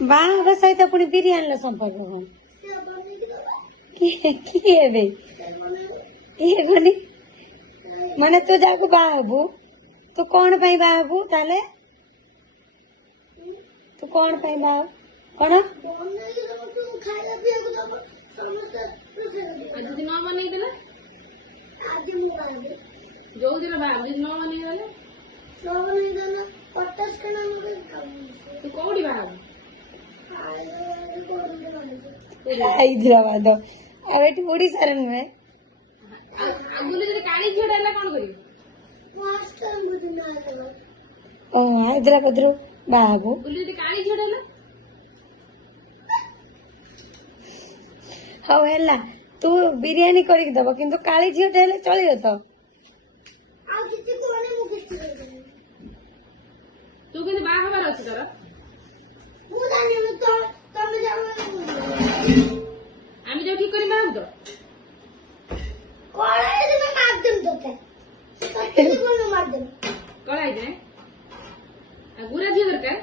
ବାହାଘର ସହିତ ପୁଣି ବିରିୟାନୀର ସମ୍ପର୍କ କଣ? କିଏ ଏବେ କିଏ କନି ମାନେ ତୁ ଯାହାକୁ ବାହା ହବୁ ତୁ କଣ ପାଇଁ ବାହା ହବୁ ତାହେଲେ ତୁ କଣ ପାଇଁ ବାହା ହବୁ କଣ ଯଦି ନ ବନେଇଦେଲେ ଯୋଉଦିନ ବାହା ଯଦି ନ ବନେଇଦେଲେ ତୁ କୋଉଠି ବାହା ହବୁ? ହାଇଦ୍ରାବାଦ ଆଉ ଏଠି ଓଡିଶାରେ ନୁହେଁ। ଆଗୁରୁ ଯଦି କାଳି ଝିଅଟା ହେଲା କଣ କରିବୁ? ଓ ହାଇଦ୍ରାବାଦରୁ ବାହା ହବୁ। ଯଦି କାଳି ଝିଅଟା ହେଲା ହଉ ହେଲା ତୁ ବିରିୟାନୀ କରିକି ଦବ କିନ୍ତୁ କାଳି ଝିଅଟା ହେଲେ ଚଳିବ ତ? ତୁ କିନ୍ତୁ ବାହା ହବାର ଅଛି ତୋର। আমি যাও ঠিক করে মারব তো কড়াই দিলে মার দেব তোকে সত্যি বলে মার দেব কড়াই দে আর গুড়া দিয়ে দরকার